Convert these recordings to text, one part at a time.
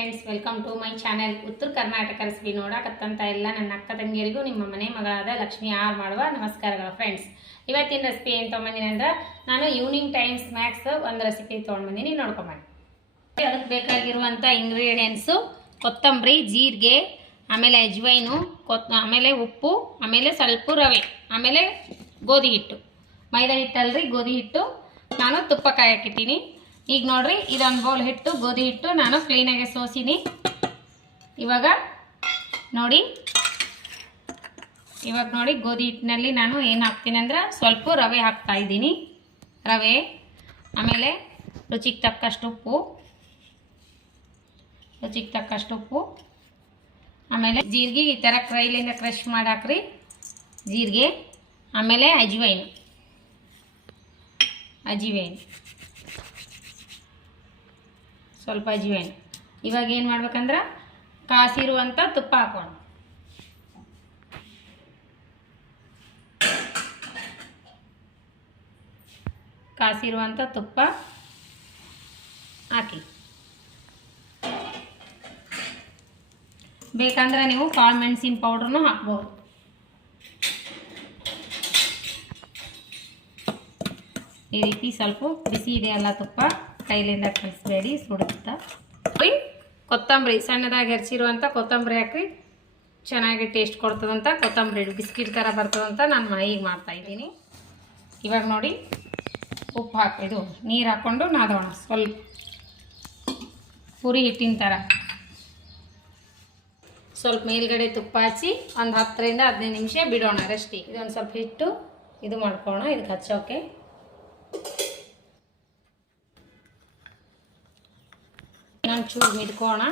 Friends, welcome to my channel. Uttara Karnataka recipe ನೋಡಕತ್ತಂತ ಎಲ್ಲ ನನ್ನ ಅಕ್ಕ ತಂಗಿಯರಿಗೂ ನಿಮ್ಮ ಮನೆ ಮಗಳಾದ ಲಕ್ಷ್ಮಿ ಆರ್ ಮಾಡುವ ನಮಸ್ಕಾರಗಳು. ಫ್ರೆಂಡ್ಸ್, ಇವತ್ತಿನ ರೆಸಿಪಿ ಏನು ತೊಗೊಂಬಂದಿನಿ ಅಂದ್ರೆ ನಾನು ಈವ್ನಿಂಗ್ ಟೈಮ್ ಸ್ನ್ಯಾಕ್ಸ್ ಒಂದು ರೆಸಿಪಿ ತೊಗೊಂಡ್ಬಂದಿನಿ, ನೋಡ್ಕೊಂಬಂದು. ಅದಕ್ಕೆ ಬೇಕಾಗಿರುವಂಥ ಇಂಗ್ರೀಡಿಯೆಂಟ್ಸು ಕೊತ್ತಂಬರಿ, ಜೀರಿಗೆ, ಆಮೇಲೆ ಅಜ್ವೈನು, ಆಮೇಲೆ ಉಪ್ಪು, ಆಮೇಲೆ ಸ್ವಲ್ಪ ರವೆ, ಆಮೇಲೆ ಗೋಧಿ ಹಿಟ್ಟು. ಮೈದಾ ಹಿಟ್ಟಲ್ರಿ, ಗೋಧಿ ಹಿಟ್ಟು. ನಾನು ತುಪ್ಪ ಕಾಯಕ್ಕಿಟ್ಟಿನಿ. ಈಗ ನೋಡ್ರಿ, ಇದೊಂದು ಬೌಲ್ ಹಿಟ್ಟು ಗೋಧಿ ಹಿಟ್ಟು ನಾನು ಕ್ಲೀನಾಗಿ ಸೋಸಿನಿ. ಇವಾಗ ನೋಡಿ ಗೋಧಿ ಹಿಟ್ಟಿನಲ್ಲಿ ನಾನು ಏನು ಹಾಕ್ತೀನಿ ಅಂದ್ರೆ ಸ್ವಲ್ಪ ರವೆ ಹಾಕ್ತಾ ಇದ್ದೀನಿ. ರವೆ, ಆಮೇಲೆ ರುಚಿಗೆ ತಕ್ಕಷ್ಟು ಉಪ್ಪು, ಆಮೇಲೆ ಜೀರಿಗೆ ಈ ಥರ ಕೈಲಿಂದ ಕ್ರಷ್ ಮಾಡಿ ಹಾಕ್ರಿ ಜೀರಿಗೆ. ಆಮೇಲೆ ಅಜ್ವೈನ್ ಸ್ವಲ್ಪ ಅಜ್ವೈನ್. ಇವಾಗ ಏನು ಮಾಡ್ಬೇಕಂದ್ರೆ ಕಾಸಿರುವಂಥ ತುಪ್ಪ ಹಾಕೋಣ. ಕಾಸಿರುವಂಥ ತುಪ್ಪ ಹಾಕಿ. ಬೇಕಂದ್ರೆ ನೀವು ಕಾಳು ಮೆಣಸಿನ ಪೌಡ್ರನ್ನು ಹಾಕ್ಬೋದು. ಈ ರೀತಿ ಸ್ವಲ್ಪ ಬಿಸಿ ಇದೆಯಲ್ಲ ತುಪ್ಪ, ಕೈಲಿಂದ ಕಲಿಸ್ಬೇಡಿ, ಸುಡುತ್ತಾ. ಕೊತ್ತಂಬರಿ ಸಣ್ಣದಾಗಿ ಹೆಚ್ಚಿರುವಂಥ ಕೊತ್ತಂಬರಿ ಹಾಕಿ, ಚೆನ್ನಾಗಿ ಟೇಸ್ಟ್ ಕೊಡ್ತದಂತ. ಕೊತ್ತಂಬರಿ ಬಿಸ್ಕಿಟ್ ಥರ ಬರ್ತದಂತ ನಾನು ಈಗ ಮಾಡ್ತಾಯಿದ್ದೀನಿ. ಇವಾಗ ನೋಡಿ ಉಪ್ಪು ಇದು ನೀರು ಹಾಕ್ಕೊಂಡು ನಾದೋಣ. ಸ್ವಲ್ಪ ಪೂರಿ ಹಿಟ್ಟಿನ ಥರ ಸ್ವಲ್ಪ ಮೇಲ್ಗಡೆ ತುಪ್ಪ ಹಚ್ಚಿ ಒಂದು 10 ರಿಂದ 15 ನಿಮಿಷ ಬಿಡೋಣ ರೆಸ್ಟಿಗೆ. ಇದೊಂದು ಸ್ವಲ್ಪ ಹಿಟ್ಟು ಇದು ಮಾಡ್ಕೊಳ್ಳೋಣ ಇದಕ್ಕೆ ಹಚ್ಚೋಕೆ. ಇನ್ನೊಂದು ಚೂರು ಮಿದ್ಕೋಣ.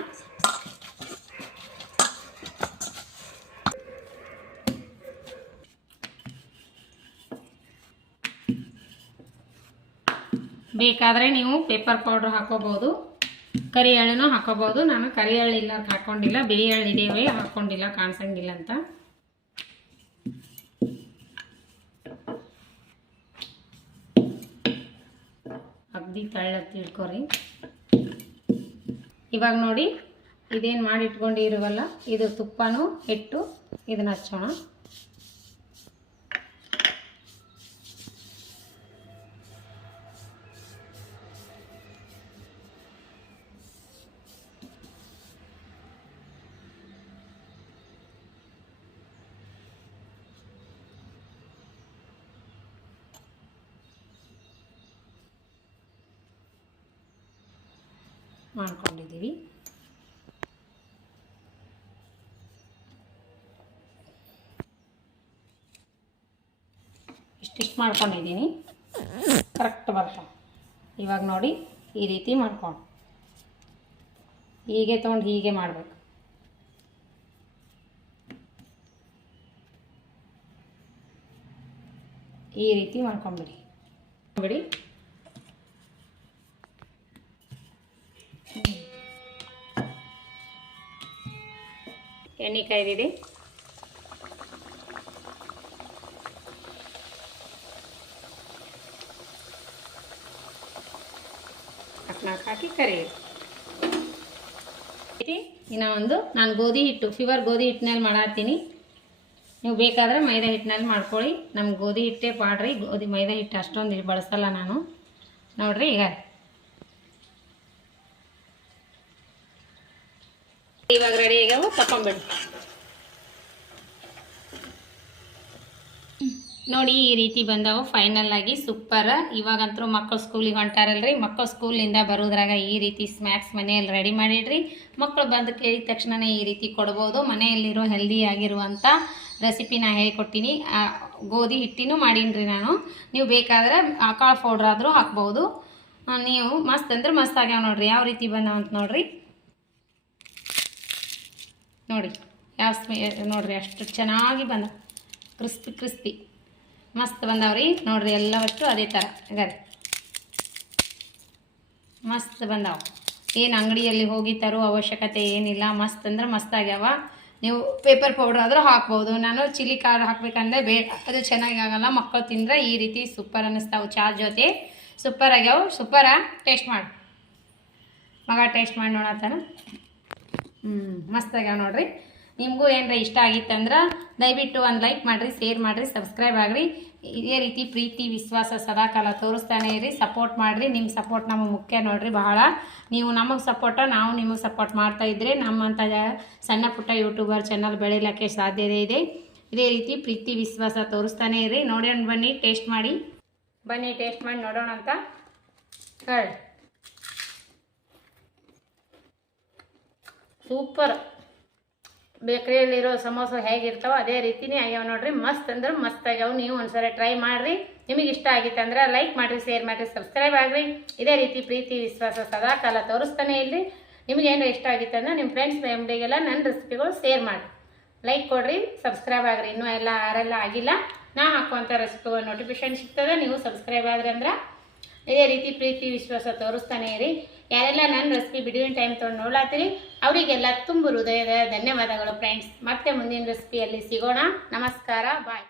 ಬೇಕಾದರೆ ನೀವು ಪೇಪರ್ ಪೌಡ್ರ್ ಹಾಕೋಬೋದು, ಕರಿ ಎಳ್ಳನ್ನು ಹಾಕೋಬೋದು. ನಾನು ಕರಿ ಎಳ್ಳು ಇಲ್ಲ ಹಾಕ್ಕೊಂಡಿಲ್ಲ, ಬಿಳಿ ಎಳ್ಳು ಇದೆಯೇ ಹಾಕ್ಕೊಂಡಿಲ್ಲ, ಕಾಣಿಸಂಗಿಲ್ಲ ಅಂತ. ಅಗ್ದಿ ತಳ್ಳತ್ತಿ ಇಟ್ಕೊರಿ. ಇವಾಗ ನೋಡಿ, ಇದೇನು ಮಾಡಿ ಇಟ್ಕೊಂಡಿರುವಲ್ಲ, ಇದು ತುಪ್ಪನೂ ಹಿಟ್ಟು, ಇದನ್ನ ಹಚ್ಚೋಣ. ಮಾಡ್ಕೊಂಡಿದ್ದೀವಿ. ಇಷ್ಟಿಷ್ಟು ಮಾಡ್ಕೊಂಡಿದ್ದೀನಿ, ಕರೆಕ್ಟ್ ಬರ್ತಾವೆ. ಇವಾಗ ನೋಡಿ ಈ ರೀತಿ ಮಾಡ್ಕೊಂಡು ಹೀಗೆ ತೊಗೊಂಡು ಹೀಗೆ ಮಾಡಬೇಕು. ಈ ರೀತಿ ಮಾಡ್ಕೊಂಬಿಡಿ. ಎಣ್ಣೆ ಕಾಯ್ದಿದೆ. ಹಾಕಿ ಕರಿಯಿರಿ. ಇನ್ನು ಒಂದು ನಾನು ಗೋಧಿ ಹಿಟ್ಟು, ಫೀವರ್ ಗೋಧಿ ಹಿಟ್ಟಿನಲ್ಲಿ ಮಾಡತ್ತೀನಿ. ನೀವು ಬೇಕಾದರೆ ಮೈದಾ ಹಿಟ್ಟಿನಲ್ಲಿ ಮಾಡ್ಕೊಳ್ಳಿ. ನಮ್ಗೆ ಗೋಧಿ ಹಿಟ್ಟೇ ಪಾಡ್ರಿ, ಮೈದಾ ಹಿಟ್ಟು ಅಷ್ಟೊಂದು ಬಳಸಲ್ಲ ನಾನು. ನೋಡ್ರಿ, ಇವಾಗ ರೆಡಿ ಆಗ್ಯಾವ, ತಕೊಂಬಿಡಿ. ನೋಡಿ ಈ ರೀತಿ ಬಂದವು ಫೈನಲ್ ಆಗಿ, ಸೂಪರ್. ಇವಾಗಂತೂ ಮಕ್ಕಳು ಸ್ಕೂಲಿಗೆ ಹೊಂಟಾರಲ್ರಿ, ಮಕ್ಕಳು ಸ್ಕೂಲಿಂದ ಬರೋದ್ರಾಗ ಈ ರೀತಿ ಸ್ನ್ಯಾಕ್ಸ್ ಮನೆಯಲ್ಲಿ ರೆಡಿ ಮಾಡಿಡ್ರಿ. ಮಕ್ಕಳು ಬಂದು ಕೇಳಿದ ತಕ್ಷಣವೇ ಈ ರೀತಿ ಕೊಡ್ಬೋದು. ಮನೆಯಲ್ಲಿರೋ ಹೆಲ್ದಿ ಆಗಿರುವಂಥ ರೆಸಿಪಿನ ಹೇಳ್ಕೊಟ್ಟಿನಿ. ಗೋಧಿ ಹಿಟ್ಟಿನೂ ಮಾಡೀನಿ ನಾನು. ನೀವು ಬೇಕಾದ್ರೆ ಕಾಳು ಪೌಡ್ರ್ ಆದರೂ ಹಾಕ್ಬೋದು. ನೀವು ಮಸ್ತ್ ಅಂದ್ರೆ ಮಸ್ತ್ ಆಗ್ಯಾವ ನೋಡ್ರಿ. ಯಾವ ರೀತಿ ಬಂದಾವ ಅಂತ ನೋಡ್ರಿ. ನೋಡಿ ನೋಡ್ರಿ, ಅಷ್ಟು ಚೆನ್ನಾಗಿ ಬಂದ, ಕ್ರಿಸ್ಪಿ ಮಸ್ತ್ ಬಂದಾವ್ರಿ. ನೋಡ್ರಿ, ಎಲ್ಲವಷ್ಟು ಅದೇ ಥರ ಅಗರಿ ಮಸ್ತ್ ಬಂದಾವ. ಏನು ಅಂಗಡಿಯಲ್ಲಿ ಹೋಗಿ ತರೋ ಅವಶ್ಯಕತೆ ಏನಿಲ್ಲ. ಮಸ್ತ್ ಅಂದ್ರೆ ಮಸ್ತ್ ಆಗ್ಯಾವ. ನೀವು ಪೇಪರ್ ಪೌಡ್ರ್ ಆದರೂ ಹಾಕ್ಬೋದು. ನಾನು ಚಿಲ್ಲಿ ಖಾರ ಹಾಕ್ಬೇಕಂದ್ರೆ ಅದು ಚೆನ್ನಾಗಿ ಆಗಲ್ಲ. ಮಕ್ಕಳು ತಿಂದರೆ ಈ ರೀತಿ ಸೂಪರ್ ಅನ್ನಿಸ್ತಾವೆ. ಚಾ ಜೊತೆ ಸೂಪರ್ ಆಗ್ಯಾವ. ಸೂಪರ, ಟೇಸ್ಟ್ ಮಾಡಿ ಮಗ, ಟೇಸ್ಟ್ ಮಾಡಿ ನೋಡತ್ತಾನ. ಮಸ್ತ್ ಆಗ್ಯಾವ ನೋಡ್ರಿ. ನಿಮಗೂ ಏನಾರ ಇಷ್ಟ ಆಗಿತ್ತಂದ್ರೆ ದಯವಿಟ್ಟು ಒಂದು ಲೈಕ್ ಮಾಡಿರಿ, ಶೇರ್ ಮಾಡಿರಿ, ಸಬ್ಸ್ಕ್ರೈಬ್ ಆಗಿರಿ. ಇದೇ ರೀತಿ ಪ್ರೀತಿ ವಿಶ್ವಾಸ ಸದಾಕಾಲ ತೋರಿಸ್ತಾನೆ ಇರಿ, ಸಪೋರ್ಟ್ ಮಾಡಿರಿ. ನಿಮ್ಮ ಸಪೋರ್ಟ್ ನಮಗೆ ಮುಖ್ಯ ನೋಡ್ರಿ ಬಹಳ. ನೀವು ನಮಗೆ ಸಪೋರ್ಟ, ನಾವು ನಿಮಗೆ ಸಪೋರ್ಟ್ ಮಾಡ್ತಾ ಇದ್ರೆ ನಮ್ಮಂಥ ಸಣ್ಣ ಪುಟ್ಟ ಯೂಟ್ಯೂಬರ್ ಚಾನಲ್ ಬೆಳಿಲಿಕ್ಕೆ ಸಾಧ್ಯತೆ ಇದೆ. ಇದೇ ರೀತಿ ಪ್ರೀತಿ ವಿಶ್ವಾಸ ತೋರಿಸ್ತಾನೆ ಇರಿ. ನೋಡೋಣ ಬನ್ನಿ, ಟೇಸ್ಟ್ ಮಾಡಿ ನೋಡೋಣ ಅಂತ ಹೇಳಿ. ಸೂಪರ್. ಬೇಕ್ರಿಯಲ್ಲಿರೋ ಸಮೋಸ ಹೇಗಿರ್ತಾವ ಅದೇ ರೀತಿನೇ ಆಗ್ಯಾವ ನೋಡ್ರಿ. ಮಸ್ತ್ ಅಂದ್ರೆ ಮಸ್ತ್ ಆಗ್ಯಾವ. ನೀವು ಒಂದ್ಸರಿ ಟ್ರೈ ಮಾಡಿರಿ. ನಿಮಗೆ ಇಷ್ಟ ಆಗಿತ್ತು ಅಂದ್ರೆ ಲೈಕ್ ಮಾಡಿರಿ, ಶೇರ್ ಮಾಡಿರಿ, ಸಬ್ಸ್ಕ್ರೈಬ್ ಆಗಿರಿ. ಇದೇ ರೀತಿ ಪ್ರೀತಿ ವಿಶ್ವಾಸ ಸದಾ ಕಾಲ ತೋರಿಸ್ತಾನೆ ಇಲ್ರಿ. ನಿಮಗೆ ಏನಾರ ಇಷ್ಟ ಆಗಿತ್ತು ಅಂದ್ರೆ ನಿಮ್ಮ ಫ್ರೆಂಡ್ಸ್ ಫ್ಯಾಮಿಲಿಗೆಲ್ಲ ನನ್ನ ರೆಸಿಪಿಗಳು ಶೇರ್ ಮಾಡಿ, ಲೈಕ್ ಕೊಡ್ರಿ, ಸಬ್ಸ್ಕ್ರೈಬ್ ಆಗಿರಿ. ಇನ್ನೂ ಯಾರೆಲ್ಲ ಆಗಿಲ್ಲ, ನಾ ಹಾಕುವಂಥ ರೆಸಿಪಿಗಳು ನೋಟಿಫಿಕೇಶನ್ ಸಿಗ್ತದೆ. ನೀವು ಸಬ್ಸ್ಕ್ರೈಬ್ ಆದ್ರಿ ಅಂದ್ರೆ ಇದೇ ರೀತಿ ಪ್ರೀತಿ ವಿಶ್ವಾಸ ತೋರಿಸ್ತಾನೆ ಇರಿ. ಯಾರೆಲ್ಲ ನನ್ನ ರೆಸಿಪಿ ಬಿಡುವಿನ ಟೈಮ್ ತೊಗೊಂಡು ನೋಡ್ಲಾತ್ತೀರಿ ಅವರಿಗೆಲ್ಲ ತುಂಬ ಹೃದಯದ ಧನ್ಯವಾದಗಳು ಫ್ರೆಂಡ್ಸ್. ಮತ್ತೆ ಮುಂದಿನ ರೆಸಿಪಿಯಲ್ಲಿ ಸಿಗೋಣ. ನಮಸ್ಕಾರ, ಬಾಯ್.